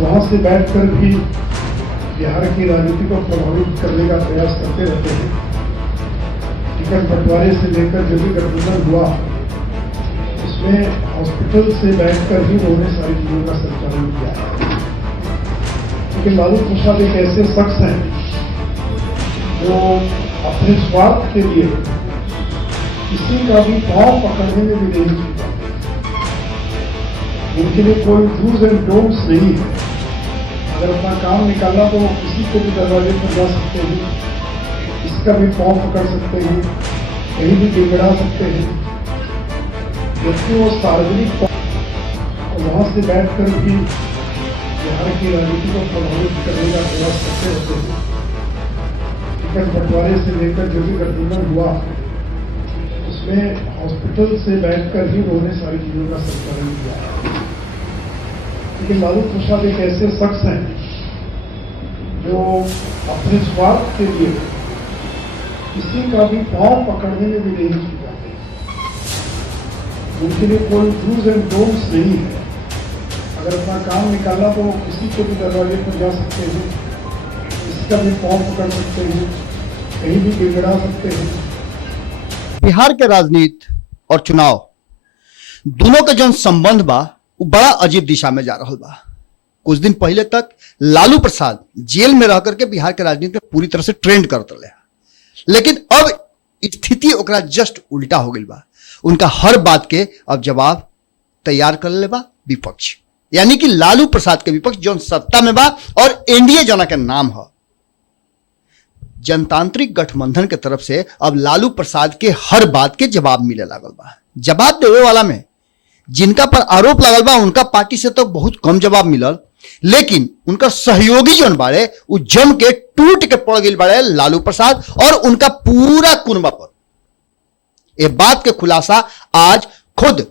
वहां से बैठकर भी बिहार की राजनीति को प्रभावित करने का प्रयास करते रहते हैं। टिकट बंटवारे से लेकर जो भी गठबंधन हुआ उसमें हॉस्पिटल से बैठकर ही उन्होंने सारी चीजों का संचालन किया। लेकिन लालू प्रसाद एक ऐसे शख्स हैं जो अपने स्वार्थ के लिए किसी का भी पांव पकड़ने में भी नहीं चुका। उनके लिए कोई डूज एंड डोंट्स नहीं है। अगर अपना काम निकाला तो किसी को भी दरवाजे पर जा सकते हैं, किसी का भी पांव पकड़ सकते हैं, कहीं भी गिड़गिड़ा सकते हैं। जबकि वो सार्वजनिक वहां से बैठकर भी बिहार की राजनीति को प्रभावित करने का प्रयास करते रहते हैं। टिकट बंटवारे से लेकर जो भी गठबंधन हुआ उसमें हॉस्पिटल से बैठकर ही उन्होंने सारी चीजों का संचालन किया। लेकिन लालू प्रसाद एक ऐसे शख्स हैं जो अपने स्वार्थ के लिए किसी का भी पांव पकड़ने में भी नहीं चुकाते। उनके लिए कोई डूज एंड डोंट्स नहीं है। अगर अपना काम निकाला तो किसी को भी दरवाजे पर जा सकते हैं, किसी का भी पांव पकड़ सकते हैं, कहीं भी गिड़गिड़ा सकते हैं। बिहार के राजनीति और चुनाव दोनों के जो संबंध बा वो बड़ा अजीब दिशा में जा रहा बा। कुछ दिन पहले तक लालू प्रसाद जेल में रह करके बिहार के राजनीति में पूरी तरह से ट्रेंड करते रहे, लेकिन अब स्थिति ओकरा जस्ट उल्टा हो गई बा। उनका हर बात के अब जवाब तैयार कर ले बा विपक्ष, यानी कि लालू प्रसाद के विपक्ष जो सत्ता में बा और एनडीए जना के नाम है जनतांत्रिक गठबंधन के तरफ से अब लालू प्रसाद के हर बात के जवाब मिले लागल बा। जवाब देवे वाला में जिनका पर आरोप लागल बा उनका पार्टी से तो बहुत कम जवाब मिलल, लेकिन उनका सहयोगी जौन बाड़े उ जम के टूट के पड़ गई बाड़े लालू प्रसाद और उनका पूरा कुनबा पर। ये बात के खुलासा आज खुद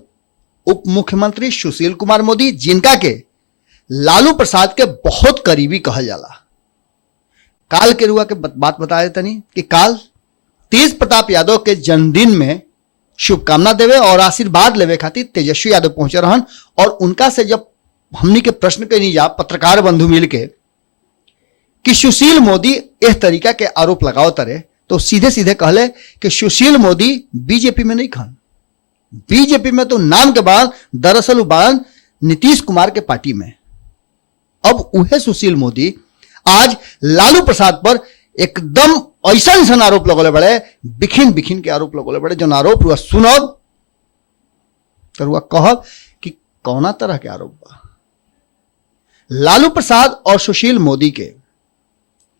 उप मुख्यमंत्री सुशील कुमार मोदी, जिनका के लालू प्रसाद के बहुत करीबी कहल जाला, काल के रुआ के बात बता देता नहीं कि काल तेज प्रताप यादव के जन्मदिन में शुभकामना देवे और आशीर्वाद लेवे खातिर तेजस्वी यादव पहुंचे रहन। और उनका से जब हमनी के प्रश्न के नहीं जा पत्रकार बंधु मिलके कि सुशील मोदी इस तरीका के आरोप लगाओ तरे, तो सीधे सीधे कहले कि सुशील मोदी बीजेपी में नहीं खान। बीजेपी में तो नाम के बाद दरअसल उबान नीतीश कुमार के पार्टी में। अब उहे सुशील मोदी आज लालू प्रसाद पर एकदम ऐसा आरोप लगोले बड़े, बिखिन बिखिन के आरोप लगोले बड़े। जो आरोप हुआ सुनब तो हुआ कहब कि कौना तरह के आरोप बा। लालू प्रसाद और सुशील मोदी के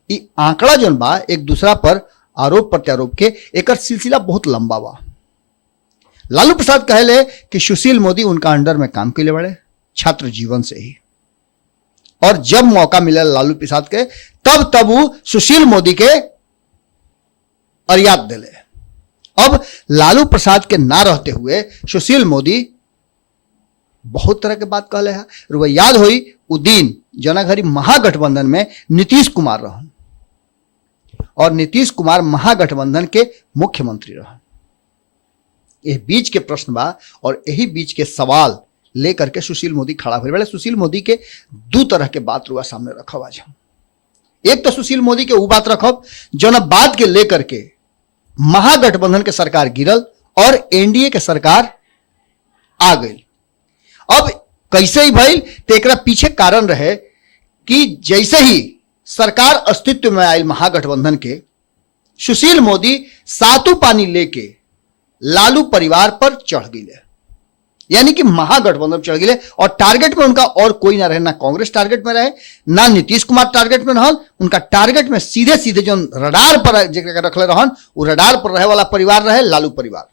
ई आंकड़ा जौन बा एक दूसरा पर आरोप प्रत्यारोप के एक सिलसिला बहुत लंबा बा। लालू प्रसाद कहले कि सुशील मोदी उनका अंडर में काम कैले बड़े छात्र जीवन से ही, और जब मौका मिला लालू प्रसाद के तब वो सुशील मोदी के अर्यात दिले। अब लालू प्रसाद के ना रहते हुए सुशील मोदी बहुत तरह के बात कहले है। रुआ याद होई उ दिन जना घरी महागठबंधन में नीतीश कुमार रहन और नीतीश कुमार महागठबंधन के मुख्यमंत्री रहन। यह बीच के प्रश्न बा और यही बीच के सवाल लेकर के सुशील मोदी खड़ा हुए बड़े। सुशील मोदी के दो तरह के बात रुआ सामने रखब आज हम। एक तो सुशील मोदी के वो बात रखब जो ना बात के लेकर के महागठबंधन के सरकार गिरल और एनडीए के सरकार आ गई। अब कैसे ही भइल तो एकरा पीछे कारण रहे कि जैसे ही सरकार अस्तित्व में आयल महागठबंधन के, सुशील मोदी सातु पानी लेके लालू परिवार पर चढ़ गई, यानी कि महागठबंधन चढ़ गए और टारगेट में उनका और कोई ना रहे, ना कांग्रेस टारगेट में रहे, ना नीतीश कुमार टारगेट में रहन। उनका टारगेट में सीधे सीधे जो रडार पर रखले रहन वो रडार पर रहे वाला परिवार रहे लालू परिवार।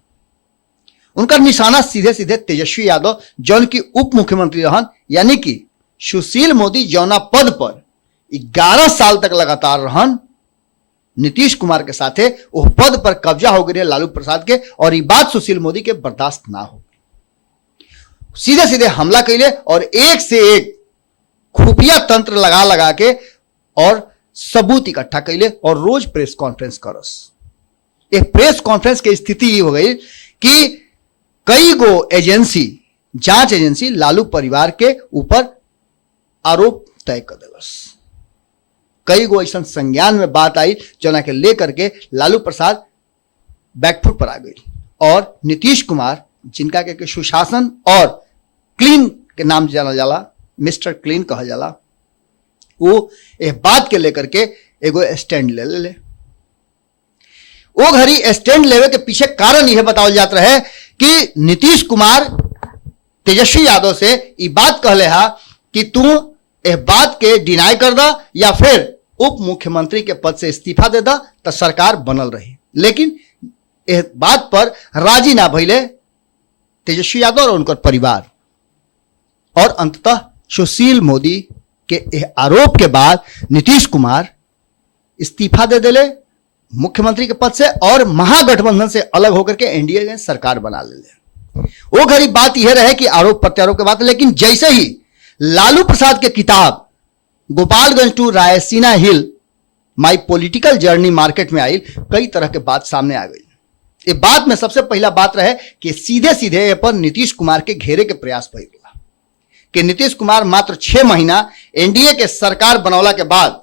उनका निशाना सीधे सीधे तेजस्वी यादव जौन की उप मुख्यमंत्री रहन, यानी कि सुशील मोदी जौना पद पर 11 साल तक लगातार रहन, नीतीश कुमार के साथे वो पद पर कब्जा हो गई लालू प्रसाद के, और ये बात सुशील मोदी के बर्दाश्त ना हो। सीधे सीधे हमला कैले और एक से एक खुफिया तंत्र लगा लगा के और सबूत इकट्ठा कैले और रोज प्रेस कॉन्फ्रेंस करस। एक प्रेस कॉन्फ्रेंस की स्थिति ये हो गई कि कई गो एजेंसी, जांच एजेंसी लालू परिवार के ऊपर आरोप तय कर दिलस। कई गो ऐसा संज्ञान में बात आई जना के लेकर के लालू प्रसाद बैकफुट पर आ गई और नीतीश कुमार, जिनका के सुशासन और क्लीन के नाम जाना जाला, मिस्टर क्लीन कहा जाला, वो इस बात के लेकर के एगो स्टैंड ले। वो घड़ी स्टैंड लेवे के पीछे कारण यह बतावल जात रहे कि नीतीश कुमार तेजस्वी यादव से ये बात कहले हा कि तू इस बात के डिनाई कर दा या फिर उप मुख्यमंत्री के पद से इस्तीफा दे दा तो सरकार बनल रही। लेकिन इस बात पर राजी ना भइले तेजस्वी यादव और उनका परिवार, और अंततः सुशील मोदी के आरोप के बाद नीतीश कुमार इस्तीफा दे दिले मुख्यमंत्री के पद से और महागठबंधन से अलग होकर के एनडीए ने सरकार बना ले। वो घड़ी बात यह रहे कि आरोप प्रत्यारोप के बाद, लेकिन जैसे ही लालू प्रसाद के किताब Gopalganj to Raisina hill my political journey market में आई, कई तरह के बात सामने आ गई। ये बात में सबसे पहला बात रहे कि सीधे सीधे पर नीतीश कुमार के घेरे के प्रयास भइल कि नीतीश कुमार मात्र 6 महीना एनडीए के सरकार बनौला के बाद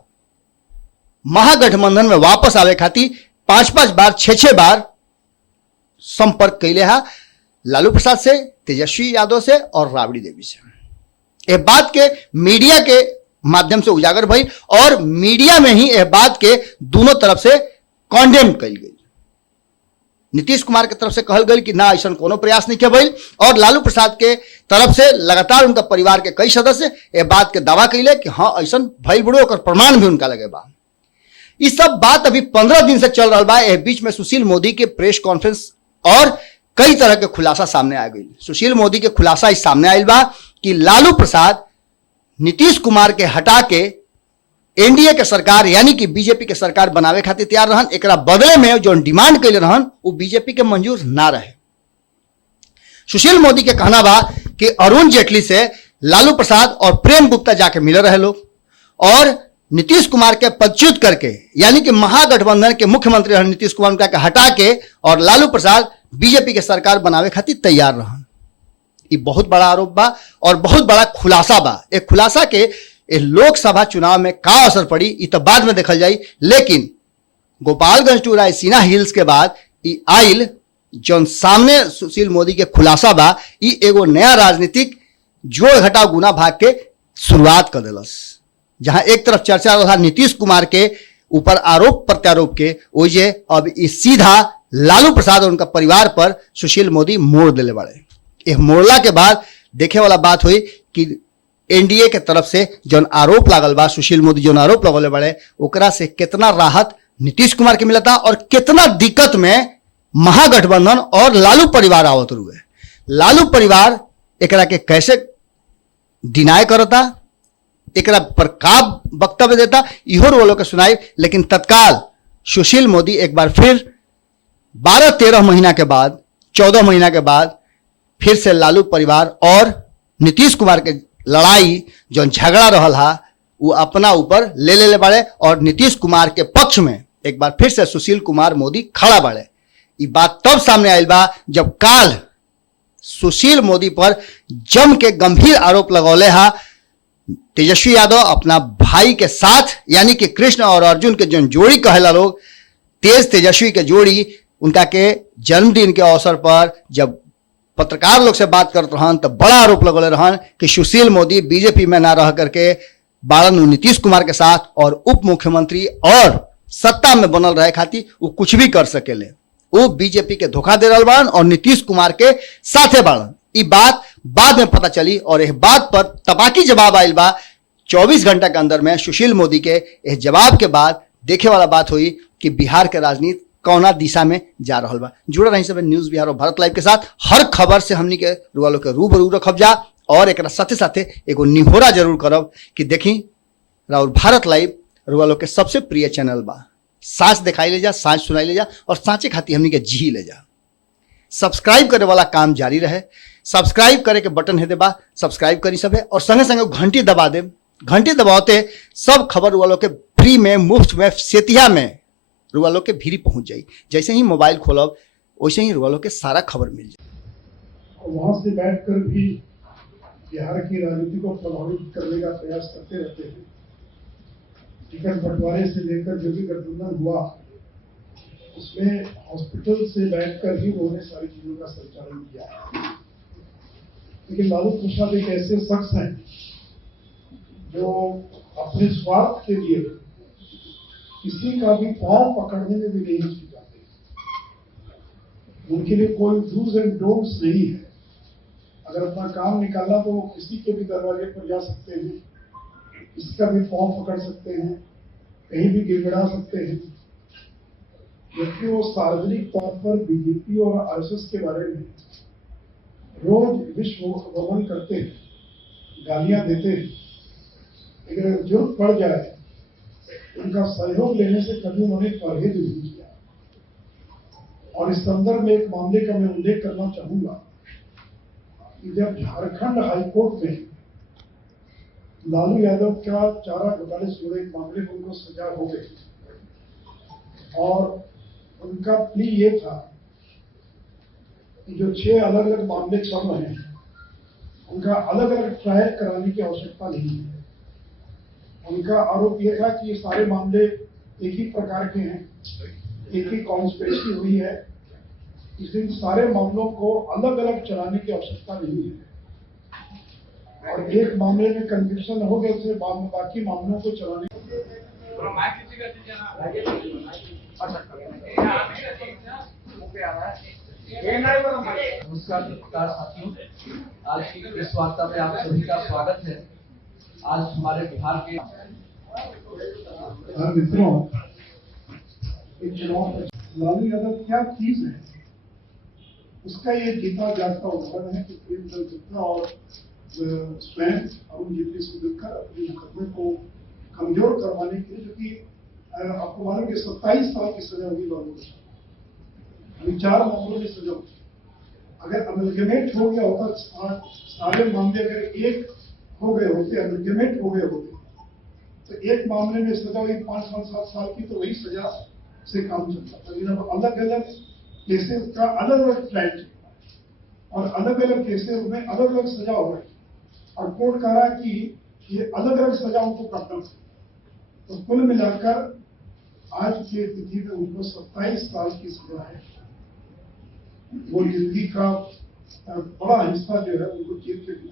महागठबंधन में वापस आवे खातिर 5-5 बार 6-6 बार संपर्क कैले हा लालू प्रसाद से, तेजस्वी यादव से और राबड़ी देवी से। यह बात के मीडिया के माध्यम से उजागर भई और मीडिया में ही यह बात के दोनों तरफ से कॉन्डेम कल गई। नीतीश कुमार की तरफ से कहल गई कि ना ऐसा कोनो प्रयास नहीं किया भइल, और लालू प्रसाद के तरफ से लगातार उनका परिवार के कई सदस्य यह बात के दावा कैले कि हाँ ऐसा भइल बड़ो, और प्रमाण भी उनका लगे बा। ये सब बात अभी 15 दिन से चल रहा बा। यह बीच में सुशील मोदी के प्रेस कॉन्फ्रेंस और कई तरह के खुलासा सामने आ गई। सुशील मोदी के खुलासा इस सामने आयल बा कि लालू प्रसाद नीतीश कुमार के हटा के एनडीए के सरकार यानी कि बीजेपी के सरकार बनावे खातिर तैयार रहन। एकरा बदले में जो डिमांड कैले रहन वो बीजेपी के मंजूर ना रहे। सुशील मोदी के कहना बा कि अरुण जेटली से लालू प्रसाद और प्रेम गुप्ता जाके मिले रहे लोग और नीतीश कुमार के पदच्युत करके, यानी कि महागठबंधन के मुख्यमंत्री रहन नीतीश कुमार उनका के हटा के और लालू प्रसाद बीजेपी के सरकार बनावे खातिर तैयार रहन। ये बहुत बड़ा आरोप बा और बहुत बड़ा खुलासा बा। एक खुलासा के लोकसभा चुनाव में का असर पड़ी ये तो बाद में देखल जाई, लेकिन गोपालगंज टू रायसीना हिल्स के बाद ये आइल जौन सामने सुशील मोदी के खुलासा बा, ये एगो नया राजनीतिक जोड़ घटाव गुना भाग के शुरुआत कर दिलस। जहां एक तरफ चर्चा रहा नीतीश कुमार के ऊपर आरोप प्रत्यारोप के, ओजे अब इस सीधा लालू प्रसाद और उनका परिवार पर सुशील मोदी मोड़ दिले बड़े। यह मोड़ला के बाद देखे वाला बात हुई कि एनडीए के तरफ से जौन आरोप लागल बा, सुशील मोदी जौन आरोप लगौले बड़े, ओकरा से कितना राहत नीतीश कुमार के मिलता और कितना दिक्कत में महागठबंधन और लालू परिवार आवत रुए। लालू परिवार एकरा के कैसे डिनाई करता, एकरा पर का वक्तव्य देता, इहो रोलो के सुनाई। लेकिन तत्काल सुशील मोदी एक बार फिर 12-13 महीना के बाद, 14 महीना के बाद फिर से लालू परिवार और नीतीश कुमार के लड़ाई जो झगड़ा रहल हा वो अपना ऊपर ले बाड़े और नीतीश कुमार के पक्ष में एक बार फिर से सुशील कुमार मोदी खड़ा बाड़े। ये बात तब सामने आयल बा जब काल सुशील मोदी पर जम के गंभीर आरोप लगौले हा तेजस्वी यादव अपना भाई के साथ, यानी कि कृष्ण और अर्जुन के जो जोड़ी कहला लोग, तेज तेजस्वी के जोड़ी, उनका के जन्मदिन के अवसर पर जब पत्रकार लोग से बात करते रहन तो बड़ा आरोप लगौले रहन कि सुशील मोदी बीजेपी में ना रह करके बाड़न नीतीश कुमार के साथ और उप मुख्यमंत्री और सत्ता में बनल रहे खातिर वो कुछ भी कर सकेले। वो बीजेपी के धोखा दे रहा बाड़न और नीतीश कुमार के साथे बाड़न। ये बात बाद में पता चली और यह बात पर तपाकी जवाब आयल बा 24 घंटा के अंदर में। सुशील मोदी के इस जवाब के बाद देखे वाला बात हुई कि बिहार के राजनीति कौना दिशा में जा रहा बा। जुड़ा रही सब न्यूज बिहार और भारत लाइव के साथ। हर खबर से हमनी के रुआलो के रूबरू रखब जा और एक साथे साथे एगो निहोरा जरूर करब कि देखी और भारत लाइव रुआलो के सबसे प्रिय चैनल बा। साँच दिखाई ले जा, साँच सुनाई ले जा और साँचे खाती हमनी के जी ले जा। सब्सक्राइब करे वाला काम जारी रहे। सब्सक्राइब करे के बटन है देबा, सब्सक्राइब करी सबे और संगे संगे घंटी दबा दे। घंटी दबाते सब खबर वालों के फ्री में, मुफ्त में, सेतिया में रुआलों के भीरी पहुंच जाई। जैसे ही मोबाइल खोलब वैसे ही रुआलों के सारा खबर मिल जाए। वहां से बैठकर भी बिहार की राजनीति को प्रभावित करने का प्रयास करते रहते हैं। टिकट बंटवारे से लेकर जो भी गठबंधन हुआ उसमें हॉस्पिटल से बैठकर ही उन्होंने सारी चीजों का संचालन किया। लेकिन लालू प्रसाद एक ऐसे शख्स हैं जो अपने स्वार्थ के लिए किसी का भी पांव पकड़ने में भी नहीं हिचकिचाते। उनके लिए कोई डूज एंड डोंट्स नहीं है। अगर अपना काम निकालना तो वो किसी के भी दरवाजे पर जा सकते हैं, किसी का भी पांव पकड़ सकते हैं, कहीं भी गिड़गिड़ा सकते हैं। जबकि वो सार्वजनिक तौर पर बीजेपी और आरएसएस के बारे में रोज विश्व भ्रमण करते हैं, गालियां देते हैं। लेकिन अगर जरूरत पड़ जाए उनका सहयोग लेने से कभी उन्होंने परहेज नहीं किया। और इस संदर्भ में एक मामले का मैं उल्लेख करना चाहूंगा कि जब झारखंड हाईकोर्ट में लालू यादव का चारा घोटाले से जुड़े मामले में उनको सजा हो गई और उनका प्ली ये था कि जो 6 अलग अलग मामले चल रहे हैं उनका अलग अलग ट्रायल कराने की आवश्यकता नहीं है। उनका आरोप यह था कि ये सारे मामले एक ही प्रकार के हैं, एक ही कॉन्स्पिरेसी हुई है, इसलिए सारे मामलों को अलग अलग चलाने की आवश्यकता नहीं है। और एक मामले में कन्विक्शन हो गया उससे बाकी मामलों को चलाने नमस्कार साथियों, आज की प्रेस वार्ता में आप सभी का स्वागत है। आज हमारे बिहार के मित्रों, चुनाव लालू यादव क्या चीज है उसका ये जीता जागता उदाहरण है कि प्रेम चंद्र गुप्ता और स्वयं अरुण जेटली से मिलकर अपने मुकदमे को कमजोर करवाने के लिए, जो कि आपको मालूम कि 27 साल की सजा हुई लालू को, अभी 4 मामलों में सजा हुई। अगर अमेलगमेट हो गया होता, सारे मामले अगर एक हो गए होते, अमेलगमेट हो गए होते, तो एक मामले में सजा हुई 5-5, 7 साल की, तो वही सजा से काम चलता था। लेकिन अब अलग अलग केसेस का अलग अलग ट्रैक और अलग अलग केसेस में अलग अलग सजा हो गई और कोर्ट कह रहा कि ये अलग अलग सजाओं को करता था। तो कुल मिलाकर आज की तिथि में उनको 27 साल की सजा है। वो जिंदगी का बड़ा हिस्सा जो है उनको जेल के भीतर